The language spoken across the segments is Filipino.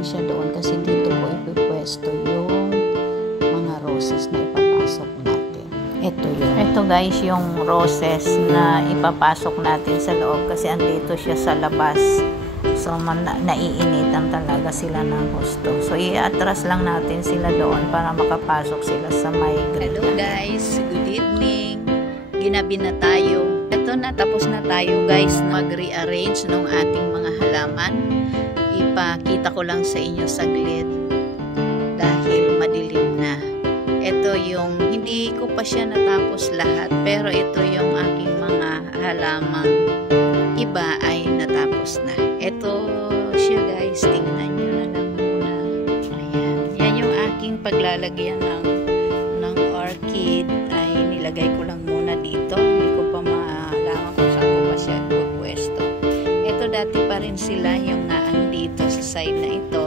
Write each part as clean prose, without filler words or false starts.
lang siya doon kasi dito po ipipwesto yung mga roses na ipapasok natin. Ito yun. Ito guys, yung roses na ipapasok natin sa loob kasi andito siya sa labas. So, naiinitan talaga sila ng gusto. So, i-atras lang natin sila doon para makapasok sila sa may green. Hello guys, good evening. Ginabi na tayo. Ito na, tapos na tayo guys mag-rearrange ng ating mga halaman. Ipakita ko lang sa inyo saglit dahil madilim na. Ito yung, hindi ko pa siya natapos lahat, pero ito yung aking mga halamang iba ay natapos na. Ito siya guys, tingnan nyo na lang muna. Ayan. Yan yung aking paglalagyan ng orchid ay nilagay ko lang muna dito. Hindi ko pa maalaman kung saan ko pa siya pupwesto. Ito dati pa rin sila yung naan dito sa side na ito.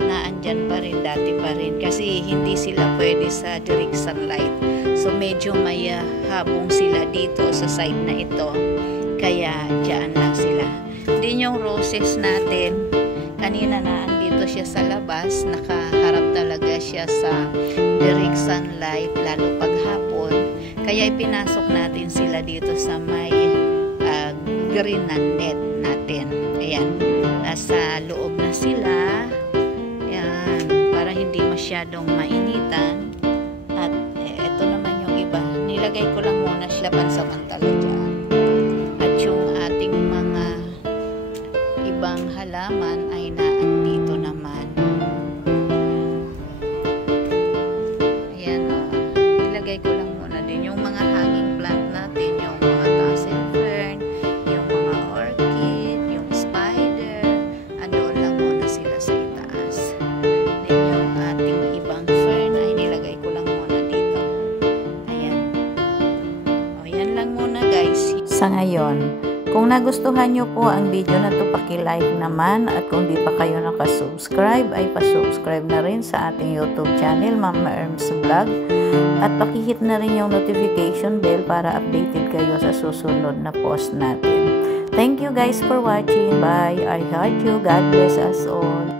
Naandyan pa rin, dati pa rin. Kasi hindi sila pwede sa direct sunlight. So medyo may habong sila dito sa side na ito. Kaya dyan lang sila. Din yung roses natin, kanina na andito siya sa labas, nakaharap talaga siya sa direct sunlight, lalo pag hapon. Kaya ipinasok natin sila dito sa may green na net natin. Ayan, nasa loob na sila. Ayan, para hindi masyadong mainitan. At ito naman yung iba, nilagay ko lang muna sila pansamantala dyan. Ibang halaman ay naandito naman. Ayan o. Ilagay ko lang muna din yung mga hanging plant natin, yung mga tassel fern, yung mga orchid, yung spider. Andoon lang muna sila sa itaas. Then yung ating ibang fern ay nilagay ko lang muna dito. Ayan. O yan lang muna guys. Sa ngayon, kung nagustuhan nyo po ang video na to, paki-like naman, at kung di pa kayo nakasubscribe ay pasubscribe na rin sa ating YouTube channel, Mama Erms Vlog, at pakihit na rin yung notification bell para updated kayo sa susunod na post natin. Thank you guys for watching. Bye. I heart you. God bless us all.